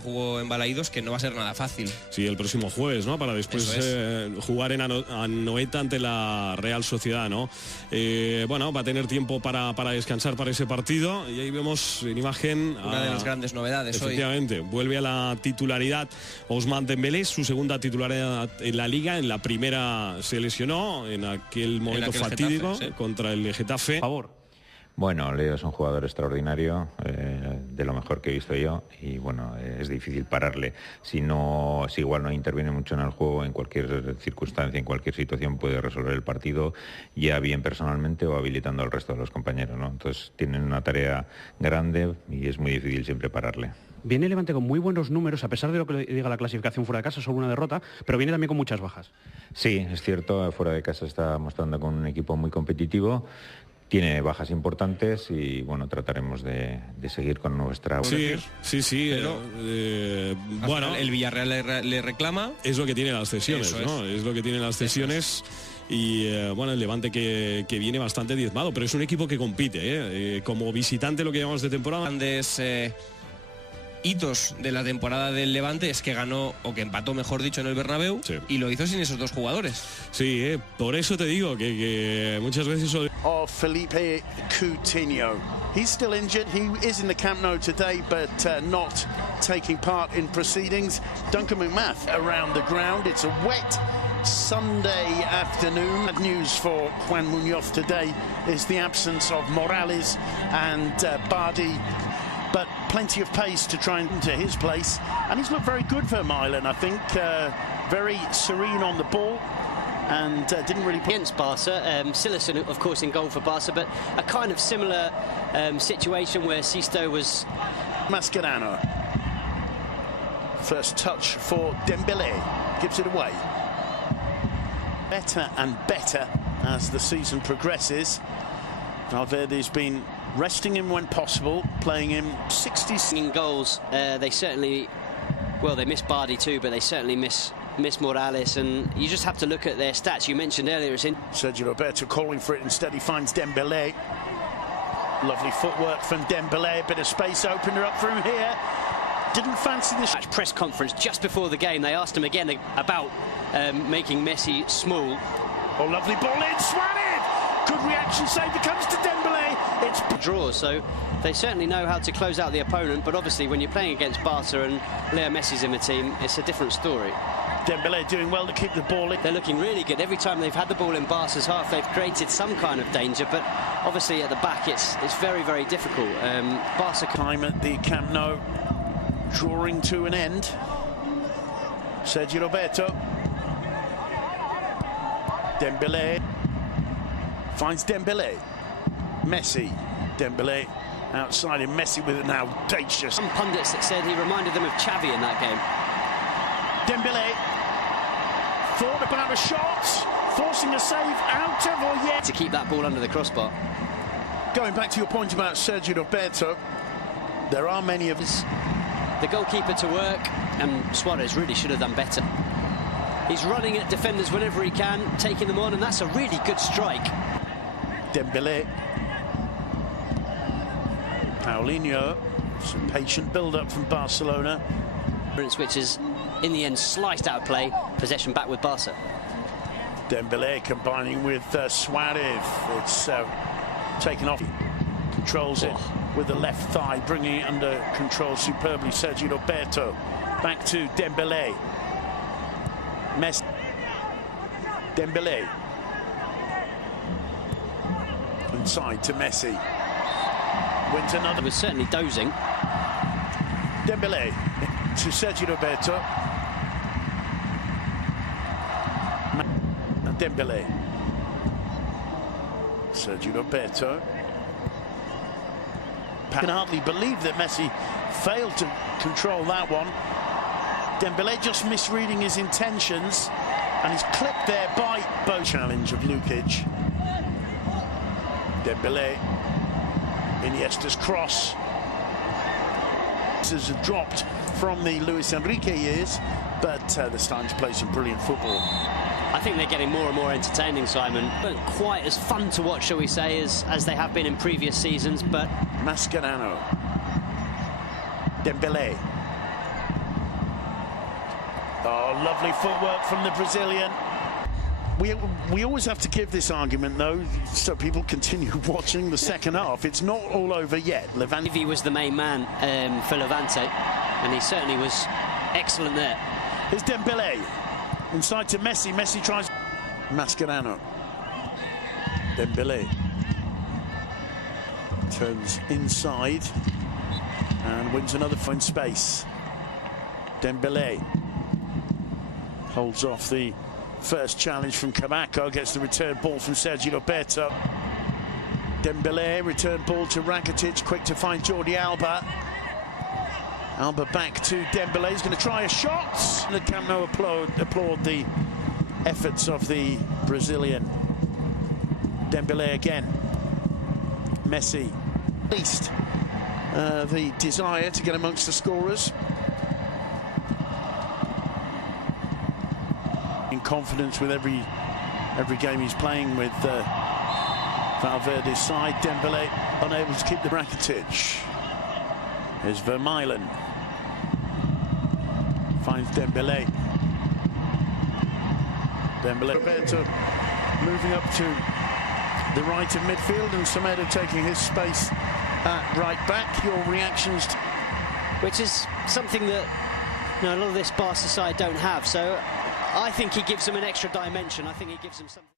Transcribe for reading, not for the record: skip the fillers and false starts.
Jugó en Balaídos, que no va a ser nada fácil. Sí, el próximo jueves, ¿no? Para después jugar en Anoeta ante la Real Sociedad, ¿no? Bueno, va a tener tiempo para descansar para ese partido. Y ahí vemos en imagen... Una de las grandes novedades efectivamente, hoy. Vuelve a la titularidad Ousmane Dembele, su segunda titularidad en la Liga. En la primera se lesionó en aquel momento fatídico Getafe, contra el Getafe. Por favor. Bueno, Leo es un jugador extraordinario, de lo mejor que he visto yo, y bueno, es difícil pararle. Si igual no interviene mucho en el juego, en cualquier circunstancia, en cualquier situación puede resolver el partido, ya bien personalmente o habilitando al resto de los compañeros, ¿no? Entonces tienen una tarea grande y es muy difícil siempre pararle. Viene Levante con muy buenos números, a pesar de lo que diga la clasificación fuera de casa, solo una derrota, pero viene también con muchas bajas. Sí, es cierto, fuera de casa está mostrando con un equipo muy competitivo. Tiene bajas importantes y bueno, trataremos de seguir con nuestra... Sí. Pero, bueno, el Villarreal le reclama. Es lo que tiene las cesiones, ¿no? Es lo que tiene las cesiones. Y bueno, el Levante que viene bastante diezmado, pero es un equipo que compite, como visitante, lo que llamamos de temporada. Grandes hitos de la temporada del Levante es que ganó, o que empató, mejor dicho, en el Bernabéu, y lo hizo sin esos dos jugadores. Sí, por eso te digo que muchas veces... Of Felipe Coutinho. He's still injured. He is in the Camp Nou today, but not taking part in proceedings. Duncan McMath around the ground. It's a wet Sunday afternoon. Bad news for Juan Muñoz today is the absence of Morales and Bardi, but plenty of pace to try and into his place. And he's looked very good for Milan, I think. Very serene on the ball. And didn't really play against Barca. Silasson, of course, in goal for Barca, but a kind of similar situation where Sisto was... Mascherano. First touch for Dembele. Gives it away. Better and better as the season progresses. Valverde's been resting him when possible, playing him 60... In goals, they certainly... Well, they miss Bardi too, but they certainly miss Morales, and you just have to look at their stats. You mentioned earlier it's in... Sergio Roberto calling for it, instead he finds Dembele. Lovely footwork from Dembele, bit of space opener up through here. Didn't fancy this... Press conference just before the game, they asked him again about making Messi small. Oh, lovely ball in, Suarez! Good reaction save, it comes to Dembele. It's draws, so they certainly know how to close out the opponent, but obviously when you're playing against Barca and Leo Messi's in the team, it's a different story. Dembele doing well to keep the ball in. They're looking really good. Every time they've had the ball in Barca's half, they've created some kind of danger, but obviously at the back it's very, very difficult. Barca... Time at the Camp Nou drawing to an end. Sergio Roberto. Dembele. Finds Dembele. Messi. Dembele outside him. Messi with it now. Audacious. Some pundits that said he reminded them of Xavi in that game. Dembele thought about a shot, forcing a save out of or yet. To keep that ball under the crossbar. Going back to your point about Sergio Roberto, there are many of us. The goalkeeper to work, and Suarez really should have done better. He's running at defenders whenever he can, taking them on, and that's a really good strike. Dembele. Paulinho. Some patient build-up from Barcelona. Which is, in the end, sliced out of play. Possession back with Barca. Dembele combining with Suarez. It's taken off. Controls it with the left thigh, bringing it under control superbly. Sergio Roberto. Back to Dembele. Messi. Dembele. Inside to Messi. Went another. He was certainly dozing. Dembele to Sergio Roberto. Dembele. Sergio Roberto. I can hardly believe that Messi failed to control that one. Dembele just misreading his intentions, and he's clipped there by Bo. Challenge of Lukic. Dembele. Iniesta's cross. This has dropped from the Luis Enrique years, but they're starting to play some brilliant football. I think they're getting more and more entertaining, Simon. But quite as fun to watch, shall we say, as they have been in previous seasons, but... Mascherano. Dembele. Lovely footwork from the Brazilian. We always have to give this argument, though, so people continue watching the second half. It's not all over yet. Levante was the main man for Levante, and he certainly was excellent there. Here's Dembele. Inside to Messi. Messi tries... Mascherano. Dembele. Turns inside and wins another fine space. Dembele holds off the first challenge from Camacho, gets the return ball from Sergio Roberto. Dembele, return ball to Rakitic, quick to find Jordi Alba. Alba back to Dembele, he's going to try a shot. The Camp Nou applaud the efforts of the Brazilian. Dembele again. Messi, at least the desire to get amongst the scorers. In confidence with every game he's playing with Valverde's side. Dembele unable to keep the Rakitic. Here's Vermaelen. Finds Dembele. Dembele. Roberto moving up to the right of midfield, and Semedo taking his space at right back. Your reactions? Which is something that a lot of this Barca side don't have. So I think he gives them an extra dimension. I think he gives them something.